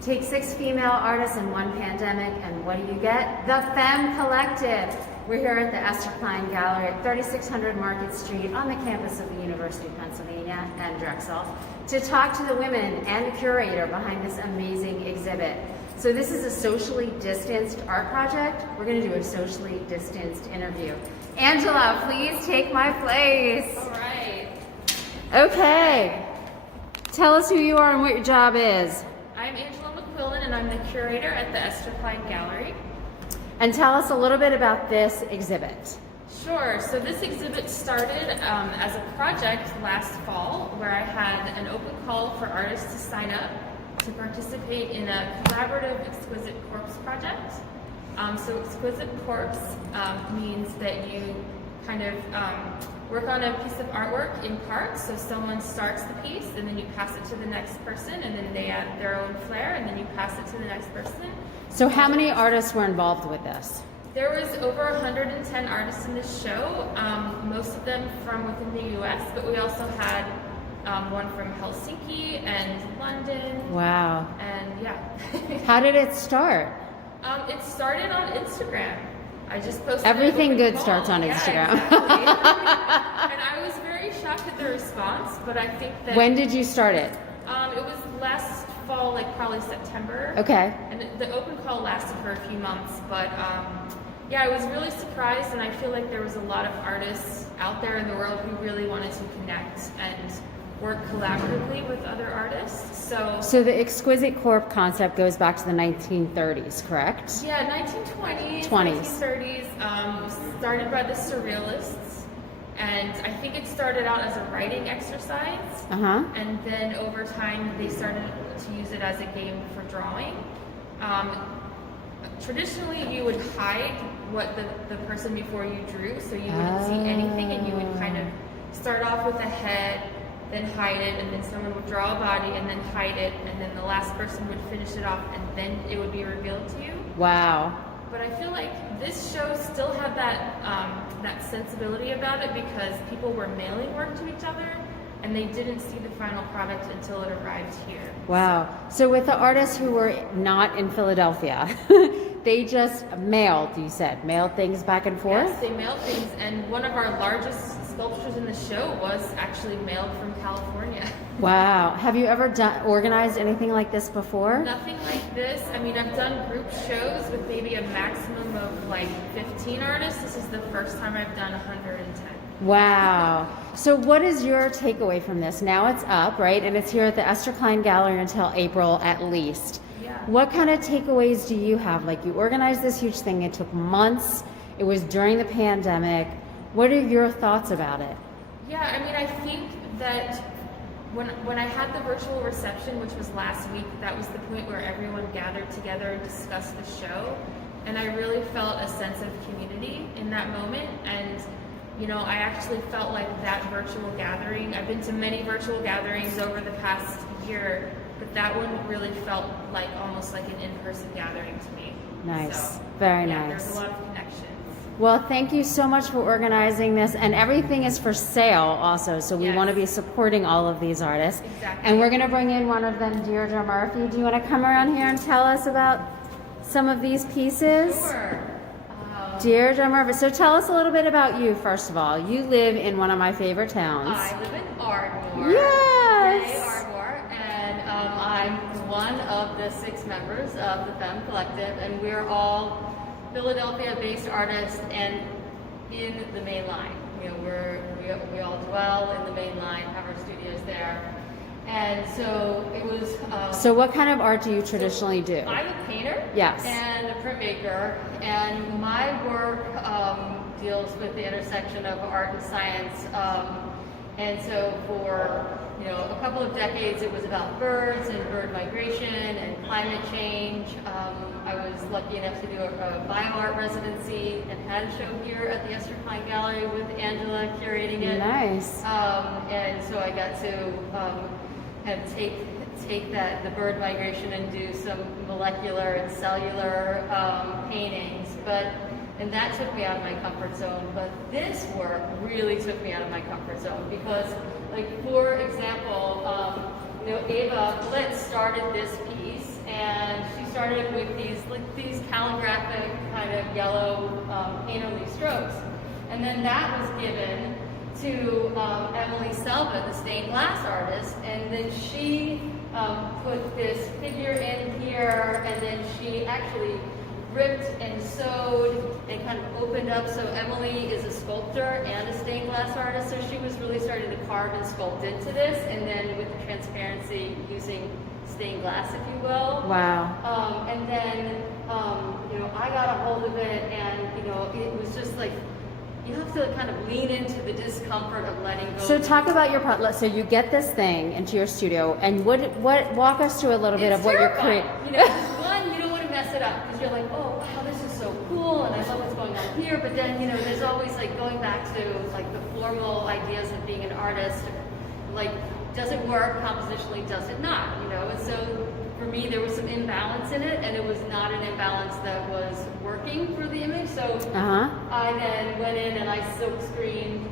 Take 6 female artists in one pandemic, and what do you get? The Femme Collective. We're here at the Esther Klein Gallery at 3600 Market Street on the campus of the University of Pennsylvania and Drexel to talk to the women and the curator behind this amazing exhibit. So this is a socially distanced art project. We're going to do a socially distanced interview. Angela, please take my place. All right. Okay. Tell us who you are and what your job is. I'm Angela McQuillan, and I'm the curator at the Esther Klein Gallery. And tell us a little bit about this exhibit. Sure. So this exhibit started as a project last fall where I had an open call for artists to sign up to participate in a collaborative exquisite corpse project. So exquisite corpse means that you kind of work on a piece of artwork in parts. So someone starts the piece and then you pass it to the next person and then they add their own flair and then you pass it to the next person. So how many artists were involved with this? There was over 110 artists in this show, most of them from within the US, but we also had one from Helsinki and London. Wow. And yeah. How did it start? It started on Instagram. I just posted Everything good call. starts on Instagram. Exactly. And I was very shocked at the response, but I think that... When did you start it? It was last fall, like probably September. Okay. And the open call lasted for a few months, but yeah, I was really surprised, and I feel like there was a lot of artists out there in the world who really wanted to connect and work collaboratively with other artists. So the exquisite corpse concept goes back to the 1930s, correct? Yeah, 1920s, 1930s, started by the Surrealists, and I think it started out as a writing exercise, and then over time they started to use it as a game for drawing. Traditionally, you would hide what the person before you drew, so you wouldn't see anything, and you would kind of start off with a head, then hide it, and then someone would draw a body and then hide it, and then the last person would finish it off, and then it would be revealed to you. Wow. But I feel like this show still had that sensibility about it because people were mailing work to each other, and they didn't see the final product until it arrived here. Wow. So with the artists who were not in Philadelphia, they just mailed things back and forth? Yes, they mailed things, and one of our largest sculptures in the show was actually mailed from California. Wow. Have you ever organized anything like this before? Nothing like this. I mean, I've done group shows with maybe a maximum of like 15 artists. This is the first time I've done 110. Wow. So what is your takeaway from this? Now it's up, right? And it's here at the Esther Klein Gallery until April at least. Yeah. What kind of takeaways do you have? Like, you organized this huge thing. It took months. It was during the pandemic. What are your thoughts about it? Yeah, I mean, I think that when I had the virtual reception, which was last week, that was the point where everyone gathered together and discussed the show. And I really felt a sense of community in that moment. And you know, I actually felt like that virtual gathering, I've been to many virtual gatherings over the past year, but that one really felt like almost like an in-person gathering to me. Nice. So, Very yeah, nice. There's a lot of connections. Well, thank you so much for organizing this, and everything is for sale also, so we want to be supporting all of these artists. Exactly. And we're going to bring in one of them, Deirdre Murphy. Do you want to come around here and tell us about some of these pieces? Sure. Deirdre Murphy. So tell us a little bit about you, first of all. You live in one of my favorite towns. I live in Ardmore. Yes! Ardmore, and I'm one of the 6 members of the Femme Collective, and we're all Philadelphia-based artists and in the main line. You know, we all dwell in the main line, have our studios there. And so it was... so what kind of art do you traditionally do? I'm a painter. Yes. And a printmaker. And my work deals with the intersection of art and science. And so for, you know, a couple of decades it was about birds and bird migration and climate change. I was lucky enough to do a bioart residency and had a show here at the Esther Klein Gallery with Angela curating it. Nice. And so I got to kind of take the bird migration and do some molecular and cellular paintings, and that took me out of my comfort zone. But this work really took me out of my comfort zone because, like, for example, you know, Ava Blitz started this piece, and she started with these calligraphic kind of yellow painterly strokes. And then that was given to Emily Selva, the stained glass artist, and then she put this figure in here, and then she actually ripped and sewed and kind of opened up. So Emily is a sculptor and a stained glass artist, so she was really starting to carve and sculpt into this, and then with the transparency using stained glass, if you will. Wow. And then, I got a hold of it, and, it was just like, you have to kind of lean into the discomfort of letting go. So talk about your part. So you get this thing into your studio, and what walk us through a little bit of what you're creating. One, you don't want to mess it up because you're like, oh wow, this is so cool, and I love what's going on here. But then there's always like going back to like the formal ideas of being an artist. Like, does it work compositionally? Does it not? And so for me, there was some imbalance in it, and it was not an imbalance that was working for the image. So I then went in and I silk screened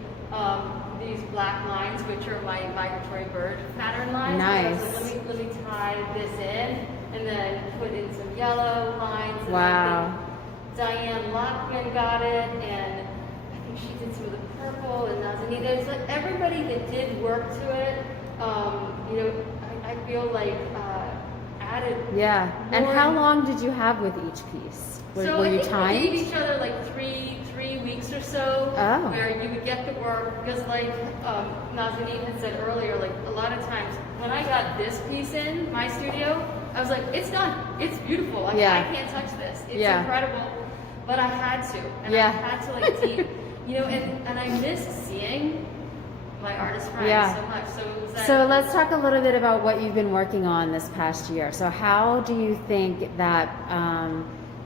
these black lines, which are my migratory bird pattern lines. Nice. So let me tie this in, and then put in some yellow lines. And Wow. I think Diane Lockman got it, and I think she did some of the purple, and Nazanin. There's like everybody that did work to it. I feel like added. Yeah. And more. how long did you have with each piece? Were I you think timed? we gave each other like three weeks or so, Oh. where you would get the work, because like Nazanin had said earlier, like a lot of times when I got this piece in my studio, I was like, it's done, it's beautiful, like Yeah. I can't touch this, it's Yeah. incredible, but I had to, and Yeah. I had to like deep, and I missed seeing my artist friends Yeah. so much, so it was that. So let's talk a little bit about what you've been working on this past year. So how do you think that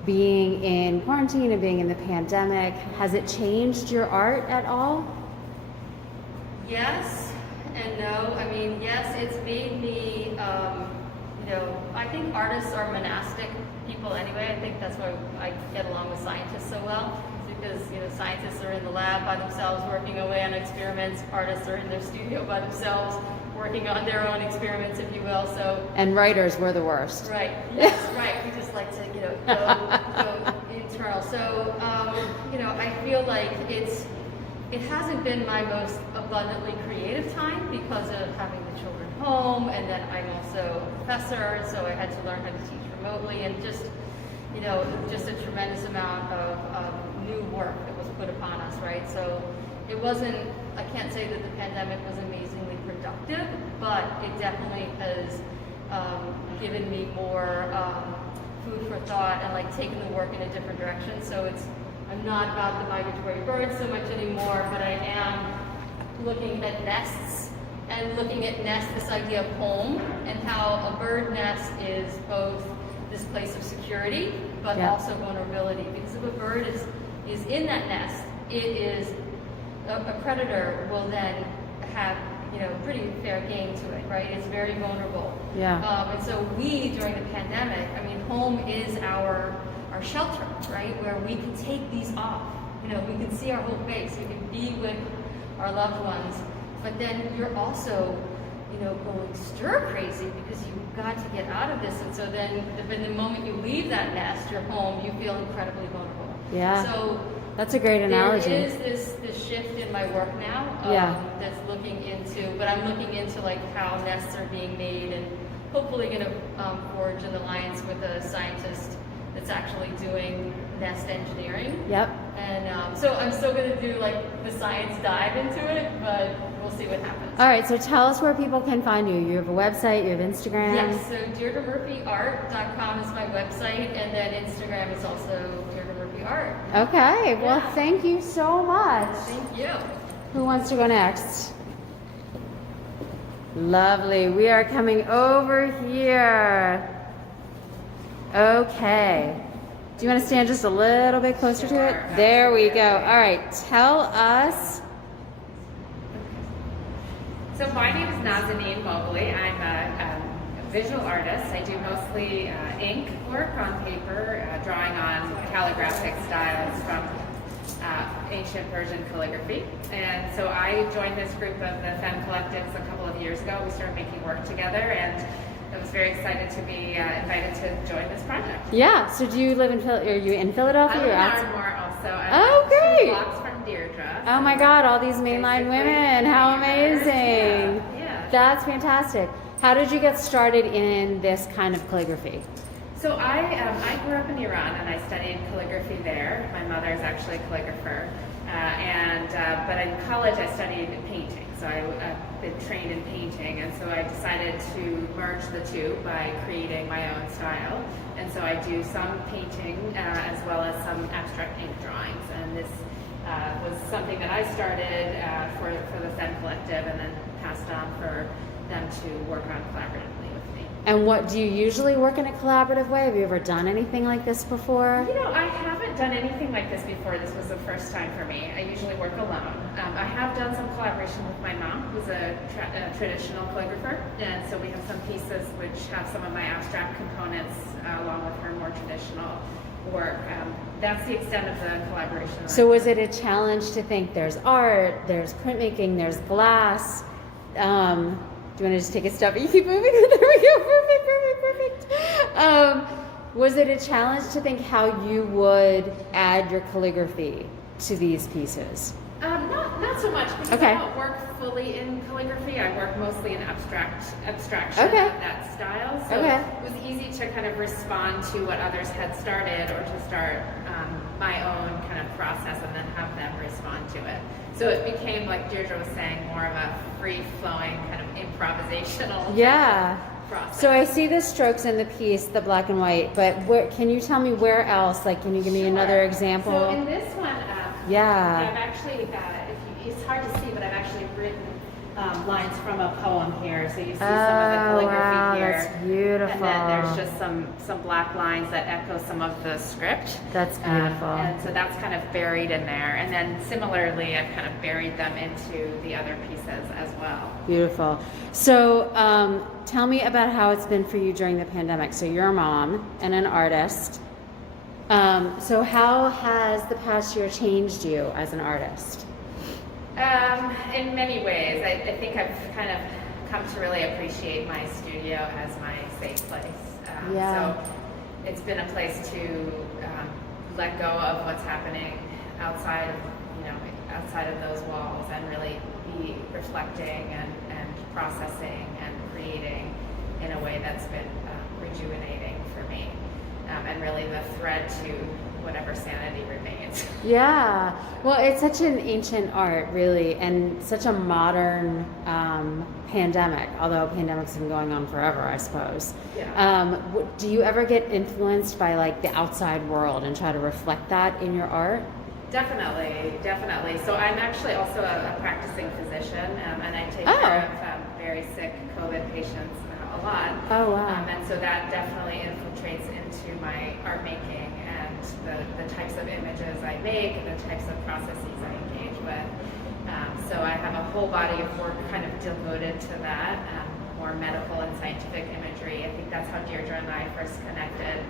being in quarantine and being in the pandemic, has it changed your art at all? Yes and no. I mean, yes, it's made me, I think artists are monastic people anyway. I think that's why I get along with scientists so well, because, scientists are in the lab by themselves working away on experiments. Artists are in their studio by themselves working on their own experiments, if you will. So. And writers were the worst. Right. Yes. Right. We just like to, go internal. So, I feel like it hasn't been my most abundantly creative time because of having the children home, and then I'm also a professor, so I had to learn how to teach remotely, and just a tremendous amount of new work that was put upon us, right? So it wasn't, I can't say that the pandemic was amazingly productive, but it definitely has given me more food for thought and like taken the work in a different direction. So I'm not about the migratory birds so much anymore, but I am looking at nests, and looking at nests, this idea of home, and how a bird nest is both this place of security, but also vulnerability. Because if a bird is in that nest, it is a predator will then have pretty fair game to it, right? It's very vulnerable. Yeah. And so we, during the pandemic, home is our shelter, right? Where we can take these off. We can see our whole face. We can be with our loved ones. But then you're also, going stir crazy because you've got to get out of this. And so then, the moment you leave that nest, your home, you feel incredibly vulnerable. Yeah. So that's a great analogy. there is this shift in my work now. That's looking into, but I'm looking into like how nests are being made, and hopefully going to forge an alliance with a scientist that's actually doing nest engineering. Yep. And so I'm still going to do like the science dive into it, but we'll see what happens. All right, so tell us where people can find you. You have a website, you have Instagram. Yes, so DeirdreMurphyArt.com is my website, and then Instagram is also Deirdre Murphy Art. Okay, well, thank you so much. Thank you. Who wants to go next? Lovely. We are coming over here. Okay. Do you want to stand just a little bit closer to it? There we go. All right. Tell us. So my name is Nazanin Moghbeli. I'm a visual artist. I do mostly ink work on paper, drawing on calligraphic styles from ancient Persian calligraphy. And so I joined this group of the Femme collectives a couple of years ago. We started making work together, and I was very excited to be invited to join this project. Yeah. So do you live in Are you in Philadelphia? I live or in outside? Ardmore also. Oh, I'm great. 2 blocks from Deirdre. Oh my God! All these mainline Basically, women. How amazing! Yeah. That's fantastic. How did you get started in this kind of calligraphy? So I grew up in Iran and I studied calligraphy there. My mother is actually a calligrapher, but in college I studied painting. So I've been trained in painting, and so I decided to merge the two by creating my own style. And so I do some painting as well as some abstract ink drawings. And this was something that I started for the Femme collective, and then passed on for them to work on collaboratively with me. And what do you usually work in a collaborative way? Have you ever done anything like this before? You know, I haven't done anything like this before. This was the first time for me. I usually work alone. I have done some collaboration with my mom, who's a traditional calligrapher, and so we have some pieces which have some of my abstract components along with her more traditional work. That's the extent of the collaboration. So was it a challenge to think there's art, there's printmaking, there's glass? Do you want to just take a step? You keep moving. There we go. Perfect. Was it a challenge to think how you would add your calligraphy to these pieces? Not so much, because Okay. I don't work fully in calligraphy. I work mostly in abstraction Okay. of that style. So Okay. it was easy to kind of respond to what others had started, or to start my own kind of process and then have them respond to it. So it became, like Deirdre was saying, more of a free-flowing kind of improvisational Yeah. process. So I see the strokes in the piece, the black and white, but can you tell me where else? Like, can you give me another example? So in this one, Yeah. I've actually, it's hard to see, but I've actually written lines from a poem here. So you see some of the calligraphy wow, here. that's beautiful. And then there's just some black lines that echo some of the script. That's beautiful. And so that's kind of buried in there. And then similarly, I've kind of buried them into the other pieces as well. Beautiful. So tell me about how it's been for you during the pandemic. So you're a mom and an artist. So how has the past year changed you as an artist? In many ways. I think I've kind of come to really appreciate my studio as my safe place. Yeah. So it's been a place to let go of what's happening outside of those walls, and really be reflecting and processing and creating in a way that's been rejuvenating for me, and really the thread to whatever sanity remains. Yeah. Well, it's such an ancient art, really, and such a modern pandemic, although pandemics have been going on forever, I suppose. Yeah. Do you ever get influenced by like the outside world and try to reflect that in your art? Definitely. So I'm actually also a practicing physician, and I take care of very sick COVID patients a lot. Oh, wow. And so that definitely infiltrates into my art making and the types of images I make and the types of processes I engage with. So I have a whole body of work kind of devoted to that, more medical and scientific imagery. I think that's how Deirdre and I first connected.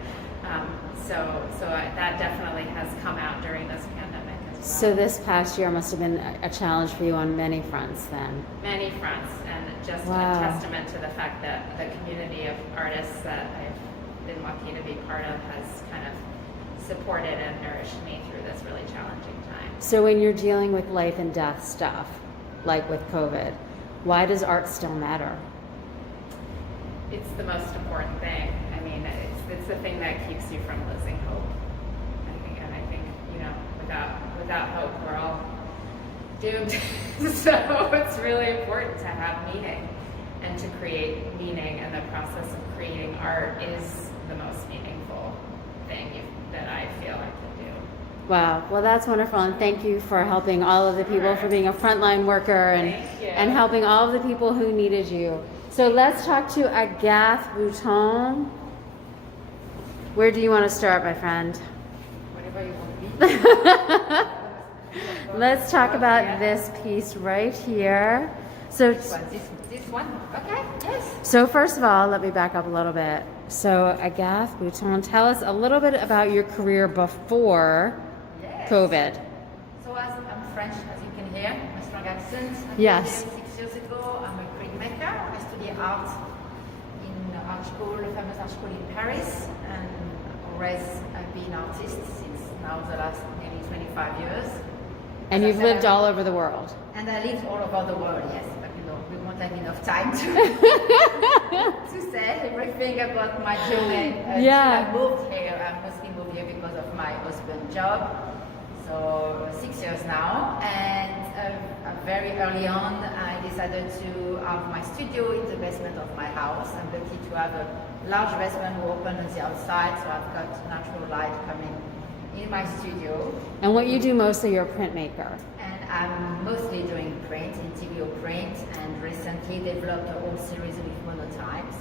So that definitely has come out during this pandemic as well. So this past year must have been a challenge for you on many fronts then. Many fronts, and just Wow. a testament to the fact that the community of artists that I've been lucky to be part of has kind of supported and nourished me through this really challenging time. So when you're dealing with life and death stuff, like with COVID, why does art still matter? It's the most important thing. I mean, it's the thing that keeps you from losing hope. I think without hope, we're all doomed. So it's really important to have meaning and to create meaning, and the process of creating art is the most meaningful thing that I feel I can do. Wow, well that's wonderful, and thank you for helping all of the people, for being a frontline worker Thank you. and helping all of the people who needed you. So let's talk to Agath Bouton. Where do you want to start, my friend? Whatever you want. Let's talk about this piece right here. So, This one? Okay, yes. so first of all, let me back up a little bit. So Agath Bouton, tell us a little bit about your career before Yes. COVID. So as I'm French, as you can hear, my strong accent. I Yes. came here 6 years ago. I'm a printmaker. I study art in art art school, a famous art school in Paris, and always I've been artist since now the last maybe 25 years. And As I you've said, lived all over the world. And I lived all over the world, yes, but we won't have enough time to to say everything about my journey. Yeah. I moved here. I mostly moved here because of my husband's job. So 6 years now, and very early on, I decided to have my studio in the basement of my house. I'm lucky to have a large basement open on the outside, so I've got natural light coming in my studio. And what you do mostly, you're a printmaker. And I'm mostly doing print, interior print, and recently developed a whole series with monotypes.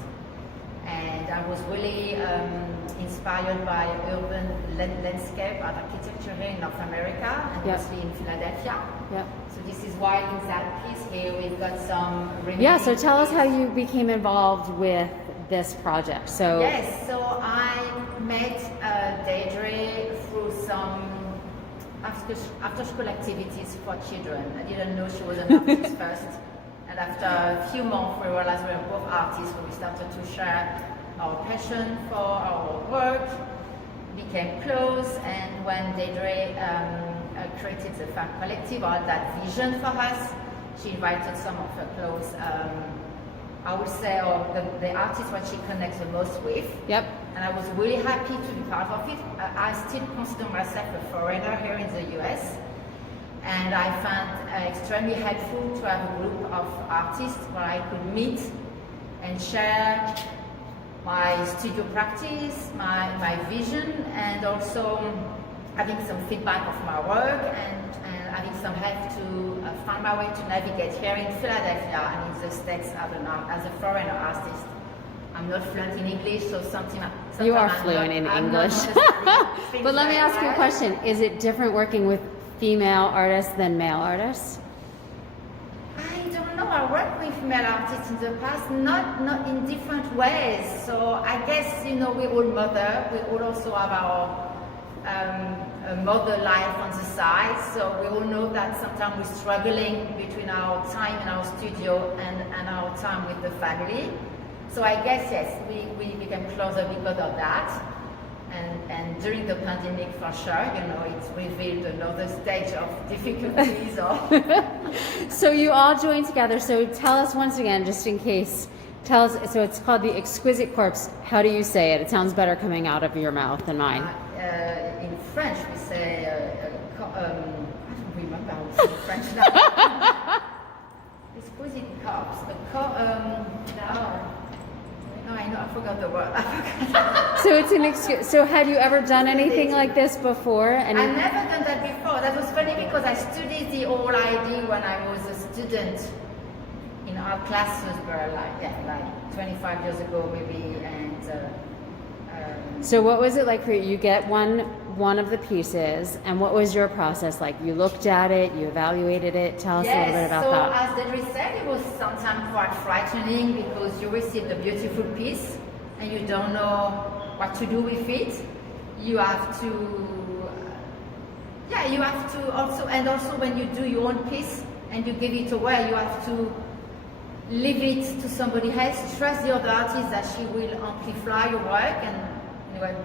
And I was really inspired by urban landscape and architecture here in North America, and Yep. mostly in Philadelphia. Yep. So this is why in that piece here we've got some Yeah, so tell us how remaining- you became involved with this project. So Yes, so I met Deirdre through some after school activities for children. I didn't know she was an artist first. And after a few months, we realized we were both artists, so we started to share our passion for our work, became close, and when Deirdre created the Femme Collective, or that vision for us, she invited some of her close, I would say, or the artists what she connects the most with. Yep. And I was really happy to be part of it. I still consider myself a foreigner here in the US. And I found extremely helpful to have a group of artists where I could meet and share my studio practice, my vision, and also having some feedback of my work and having some help to find my way to navigate here in Philadelphia and in the States as a foreigner artist. I'm not fluent in English, so you are fluent in English. But let me ask you a question. Is it different working with female artists than male artists? I don't know. I worked with male artists in the past, not in different ways. So I guess, we all mother. We all also have our mother life on the side. So we all know that sometimes we're struggling between our time in our studio and our time with the family. So I guess, yes, we became closer because of that. And during the pandemic, for sure, it's revealed another stage of difficulties. So you all joined together. So tell us once again, just in case, tell us, so it's called the Exquisite Corpse. How do you say it? It sounds better coming out of your mouth than mine. In French, we say, I don't remember how to say in French now. Exquisite Corpse. No, I know, I forgot the word. So it's so had you ever done anything like this before? I've never done that before. That was funny because I studied the whole idea when I was a student in art classes, like 25 years ago maybe. And so what was it like for you? You get one of the pieces, and what was your process like? You looked at it, you evaluated it. Tell us a little bit about that. As Deirdre said, it was sometimes quite frightening because you received a beautiful piece and you don't know what to do with it. You have to also when you do your own piece and you give it away, you have to leave it to somebody else. Trust the other artist that she will amplify your work and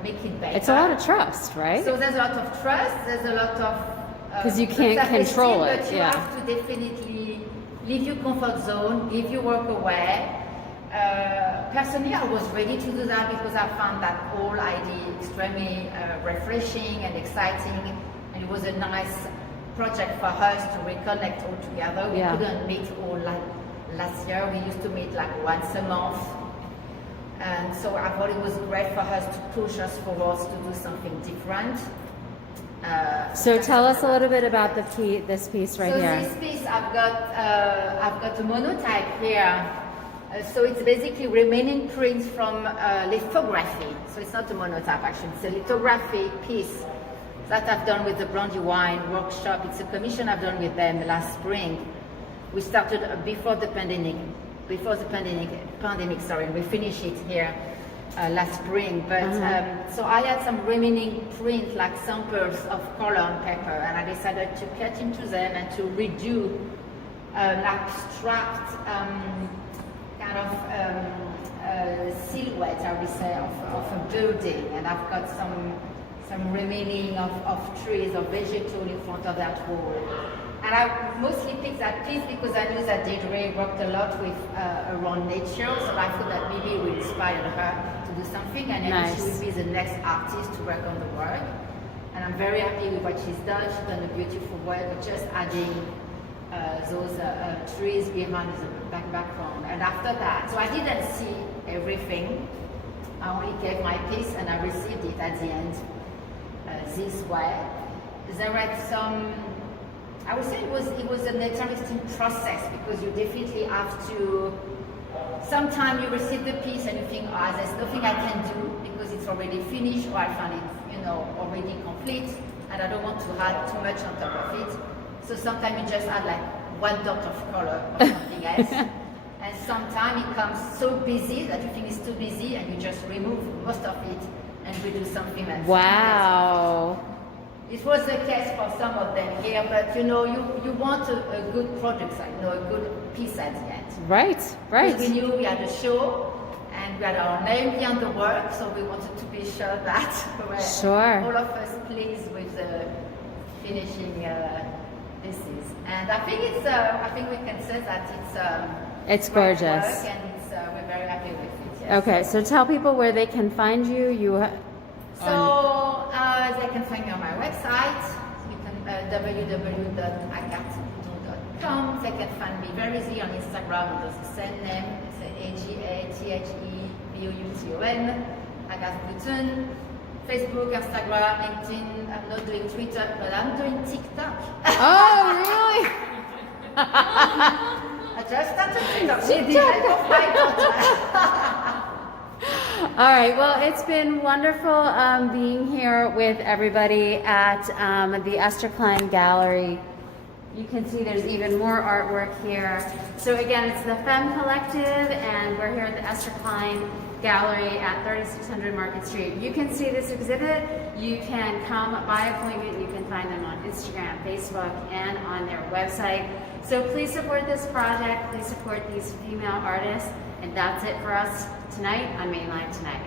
make it better. It's a lot of trust, right? So there's a lot of trust. There's a lot of because you can't control it. But you have to definitely leave your comfort zone, give your work away. Personally, I was ready to do that because I found that whole idea extremely refreshing and exciting, and it was a nice project for us to reconnect all together. We couldn't meet all like last year. We used to meet like once a month. And so I thought it was great for us to push us forward to do something different. So tell us a little bit about this piece right here. So this piece, I've got a monotype here. So it's basically remaining prints from lithography. So it's not a monotype actually, it's a lithography piece that I've done with the Brandywine workshop. It's a commission I've done with them last spring. We started before the pandemic. We finished it here last spring. But so I had some remaining print, like samples of color on paper, and I decided to cut into them and to redo an abstract kind of silhouette, I would say, of a building, and I've got some remaining of trees or vegetal in front of that wall. And I mostly picked that piece because I knew that Deirdre worked a lot with around nature, so I thought that maybe it would inspire her to do something, and then she would be the next artist to work on the work. And I'm very happy with what she's done. She's done a beautiful work of just adding those trees behind the background. And after that, so I didn't see everything. I only gave my piece and I received it at the end this way. There were some, I would say it was an interesting process because you definitely have to, sometimes you receive the piece and you think, there's nothing I can do because it's already finished, or I find it, already complete, and I don't want to add too much on top of it. So sometimes you just add like one dot of color or something else. And sometimes it comes so busy that you think it's too busy and you just remove most of it and we do something else. Wow. It was the case for some of them here, but you want a good product, a good piece at the end. Right, right. Because we knew we had a show and we had our name behind the work, so we wanted to be sure that all of us pleased with the finishing pieces. And I think we can say that it's great gorgeous. work, and we're very happy with it. Yes. Okay, so tell people where they can find you. So they can find me on my website. You can www.agatbouton.com. They can find me very easy on Instagram under the same name. It's AGATHEBOUTON. Agathe Bouton. Facebook, Instagram, LinkedIn. I'm not doing Twitter, but I'm doing TikTok. Oh, really? I just started TikTok with the help of my daughter. All right. Well, it's been wonderful being here with everybody at the Esther Klein Gallery. You can see there's even more artwork here. So again, it's the Femme Collective, and we're here at the Esther Klein Gallery at 3600 Market Street. You can see this exhibit. You can come by appointment. You can find them on Instagram, Facebook, and on their website. So please support this project. Please support these female artists. And that's it for us tonight on Main Line Tonight.